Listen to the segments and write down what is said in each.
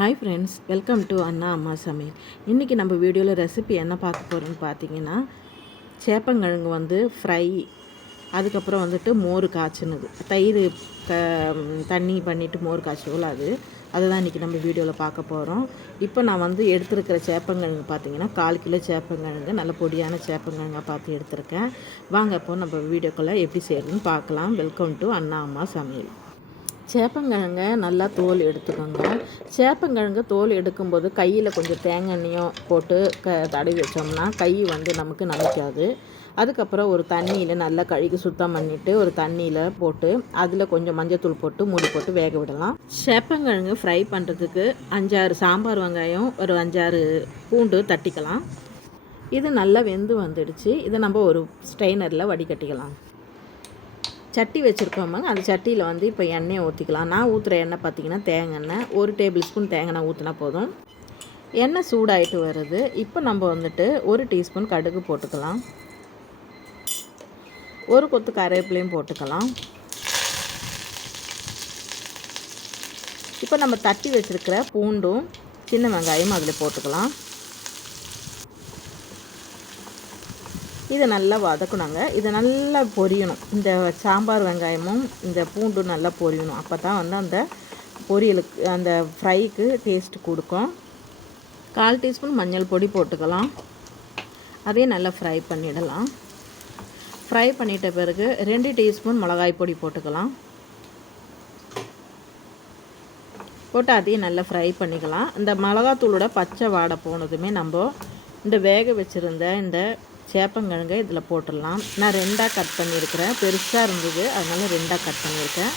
Hi friends, welcome to அண்ணா அம்மா சமையல். இன்றைக்கி நம்ம வீடியோவில் ரெசிபி என்ன பார்க்க போகிறோன்னு பார்த்தீங்கன்னா, சேப்பங்கிழங்கு ஃப்ரை, அதுக்கப்புறம் மோர் காய்ச்சினது, தயிர் தண்ணி பண்ணிவிட்டு மோர் காய்ச்சுவோல் அதுதான் இன்றைக்கி நம்ம வீடியோவில் பார்க்க போகிறோம். இப்போ நான் எடுத்துருக்கிற சேப்பங்கிழங்கு பார்த்தீங்கன்னா 1/4 கிலோ சேப்பங்கிழங்கு, நல்ல பொடியான சேப்பங்கிழங்காக பார்த்து எடுத்திருக்கேன். வாங்க இப்போ நம்ம வீடியோக்குள்ளே எப்படி செய்யறதுன்னு பார்க்கலாம். வெல்கம் டு அண்ணா அம்மா சமையல். சேப்பங்கிழங்க நல்லா தோல் எடுத்துக்கோங்க. சேப்பங்கிழங்கு தோல் எடுக்கும்போது கையில் கொஞ்சம் தேங்காய் எண்ணெயும் போட்டு தடவி வச்சோம்னா கை நமக்கு நனைக்காது. அதுக்கப்புறம் ஒரு தண்ணியில் நல்லா கழுகி சுத்தம் பண்ணிவிட்டு ஒரு தண்ணியில் போட்டு அதில் கொஞ்சம் மஞ்சத்தூள் போட்டு மூடி போட்டு வேக விடலாம். சேப்பங்கிழங்கு ஃப்ரை பண்ணுறதுக்கு 5-6 சாம்பார் வெங்காயம், ஒரு 5-6 பூண்டு தட்டிக்கலாம். இது நல்லா வெந்து வந்துடுச்சு. இதை நம்ம ஒரு ஸ்ட்ரெயினரில் வடிகட்டிக்கலாம். சட்டி வச்சுருக்கோமாங்க, அந்த சட்டியில் இப்போ எண்ணெயை ஊற்றிக்கலாம். நான் ஊற்றுற எண்ணெய் பார்த்திங்கன்னா தேங்காய் எண்ணெய். 1 டேபிள் ஸ்பூன் தேங்காய் எண்ணெய் ஊற்றினா போதும். எண்ணெய் சூடாகிட்டு வருது. இப்போ நம்ம 1 டீஸ்பூன் கடுகு போட்டுக்கலாம். 1 கொத்து கருவேப்பிலையும் போட்டுக்கலாம். இப்போ நம்ம தட்டி வச்சுருக்கிற பூண்டும் சின்ன வெங்காயம் அதில் போட்டுக்கலாம். இதை நல்லா வதக்கணுங்க. இதை நல்லா பொரியணும். இந்த சாம்பார் வெங்காயமும் இந்த பூண்டும் நல்லா பொரியணும். அப்போ தான் அந்த பொரியலுக்கு அந்த ஃப்ரைக்கு டேஸ்ட்டு கொடுக்கும். 1/4 டீஸ்பூன் மஞ்சள் பொடி போட்டுக்கலாம். அதே நல்லா ஃப்ரை பண்ணிடலாம். ஃப்ரை பண்ணிட்ட பிறகு 2 டீஸ்பூன் மிளகாய் பொடி போட்டுக்கலாம். போட்டு அதையும் நல்லா ஃப்ரை பண்ணிக்கலாம். இந்த மிளகாத்தூளோட பச்சை வாடை போனதுமே நம்ம இந்த வேக வச்சுருந்த இந்த சேப்பங்கிழங்கை இதில் போட்டுடலாம். நான் 2ஆக கட் பண்ணியிருக்கிறேன். பெருசாக இருந்தது, அதனால் 2ஆக கட் பண்ணியிருக்கேன்.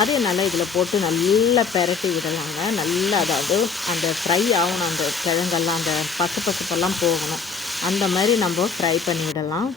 அதே நல்லா இதில் போட்டு நல்லா பெரட்டி விடலாங்க. நல்லா அதாவது அந்த ஃப்ரை ஆகணும். அந்த கிழங்கெல்லாம் அந்த பசுப்பெல்லாம் போகணும். அந்த மாதிரி நம்ம ஃப்ரை பண்ணி விடலாம்.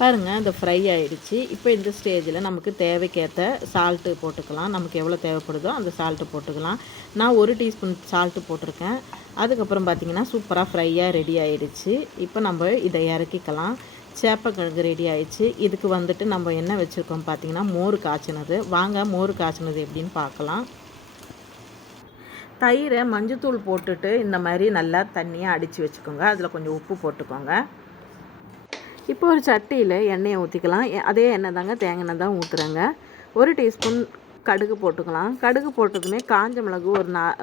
பாருங்கள், இந்த ஃப்ரை ஆகிடுச்சு. இப்போ இந்த ஸ்டேஜில் நமக்கு தேவைக்கேற்ற சால்ட்டு போட்டுக்கலாம். நமக்கு எவ்வளோ தேவைப்படுதோ அந்த சால்ட்டு போட்டுக்கலாம். நான் 1 டீஸ்பூன் சால்ட்டு போட்டிருக்கேன். அதுக்கப்புறம் பார்த்திங்கன்னா சூப்பராக ஃப்ரையாக ரெடி ஆகிடுச்சு. இப்போ நம்ம இதை இறக்கிக்கலாம். சேப்பங்கிழங்கு ரெடி ஆகிடுச்சு. இதுக்கு நம்ம என்ன வச்சுருக்கோம் பார்த்திங்கன்னா மோர் காய்ச்சினது. வாங்க மோர் காய்ச்சினது எப்படின்னு பார்க்கலாம். தயிரை மஞ்சத்தூள் போட்டுட்டு இந்த மாதிரி நல்லா தண்ணியாக அடித்து வச்சுக்கோங்க. அதில் கொஞ்சம் உப்பு போட்டுக்கோங்க. இப்போ ஒரு சட்டியில் எண்ணெயை ஊற்றிக்கலாம். அதே எண்ணெய் தாங்க, தேங்காய் எண்ணெய் தான் ஊற்றுறேங்க. 1 டீஸ்பூன் கடுகு போட்டுக்கலாம். கடுகு போட்டதுமே காஞ்ச மிளகு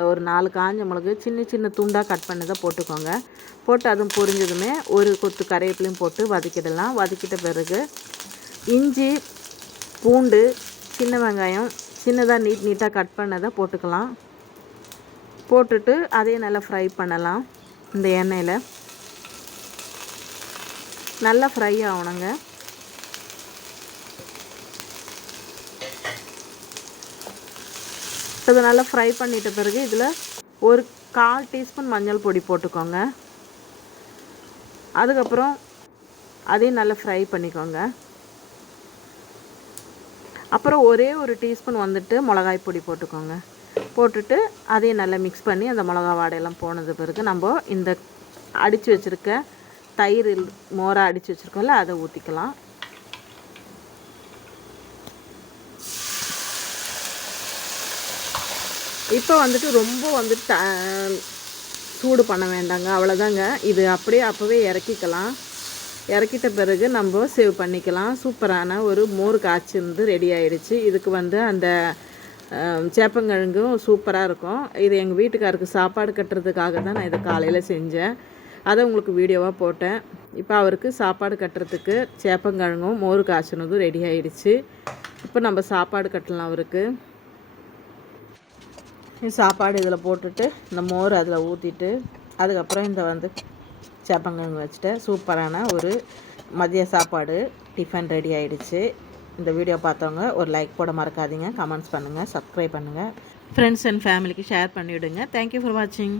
ஒரு 4 காஞ்ச மிளகு சின்ன சின்ன துண்டாக கட் பண்ணி தான் போட்டுக்கோங்க. போட்டு அதுவும் பொரிஞ்சதுமே 1 கொத்து கருவேப்பிலையும் போட்டு வதக்கிடலாம். வதக்கிட்ட பிறகு இஞ்சி, பூண்டு, சின்ன வெங்காயம் சின்னதாக நீட்டாக கட் பண்ணதை போட்டுக்கலாம். போட்டுட்டு அதையும் நல்லா ஃப்ரை பண்ணலாம். இந்த எண்ணெயில் நல்லா ஃப்ரை ஆகணுங்க. இதை நல்லா ஃப்ரை பண்ணிட்ட பிறகு இதில் ஒரு 1/4 டீஸ்பூன் மஞ்சள் பொடி போட்டுக்கோங்க. அதுக்கப்புறம் அதையும் நல்லா ஃப்ரை பண்ணிக்கோங்க. அப்புறம் ஒரே 1 டீஸ்பூன் மிளகாய் பொடி போட்டுக்கோங்க. போட்டுட்டு அதையும் நல்லா மிக்ஸ் பண்ணி அந்த மிளகா வாடையெல்லாம் போனது பிறகு நம்ம இந்த அடித்து வச்சுருக்க தயிர் மோராக அடித்து வச்சுருக்கோம்ல அதை ஊற்றிக்கலாம். இப்போ ரொம்ப சூடு பண்ண வேண்டாங்க, அவ்வளோதாங்க. இது அப்படியே அப்போவே இறக்கிக்கலாம். இறக்கிட்ட பிறகு நம்ம சேவ் பண்ணிக்கலாம். சூப்பரான ஒரு மோர் காய்ச்சி ரெடி ஆகிடுச்சு. இதுக்கு அந்த சேப்பங்கிழங்கும் சூப்பராக இருக்கும். இது எங்கள் வீட்டுக்காருக்கு சாப்பாடு கட்டுறதுக்காக தான் நான் இதை காலையில் செஞ்சேன். அதை உங்களுக்கு வீடியோவாக போட்டேன். இப்போ அவருக்கு சாப்பாடு கட்டுறதுக்கு சேப்பங்கிழங்கும் மோர் காய்ச்சினதும் ரெடி ஆகிடுச்சு. இப்போ நம்ம சாப்பாடு கட்டலாம் அவருக்கு. சாப்பாடு இதில் போட்டுட்டு இந்த மோர் அதில் ஊற்றிட்டு அதுக்கப்புறம் இந்த சேப்பங்கிழங்கு வச்சுட்டு சூப்பரான ஒரு மதிய சாப்பாடு டிஃபன் ரெடி ஆகிடுச்சு. இந்த வீடியோ பார்த்தவங்க ஒரு லைக் போட மறக்காதீங்க. கமெண்ட்ஸ் பண்ணுங்கள், சப்ஸ்கிரைப் பண்ணுங்கள், ஃப்ரெண்ட்ஸ் அண்ட் ஃபேமிலிக்கு ஷேர் பண்ணிவிடுங்க. தேங்க்யூ ஃபார் வாட்சிங்.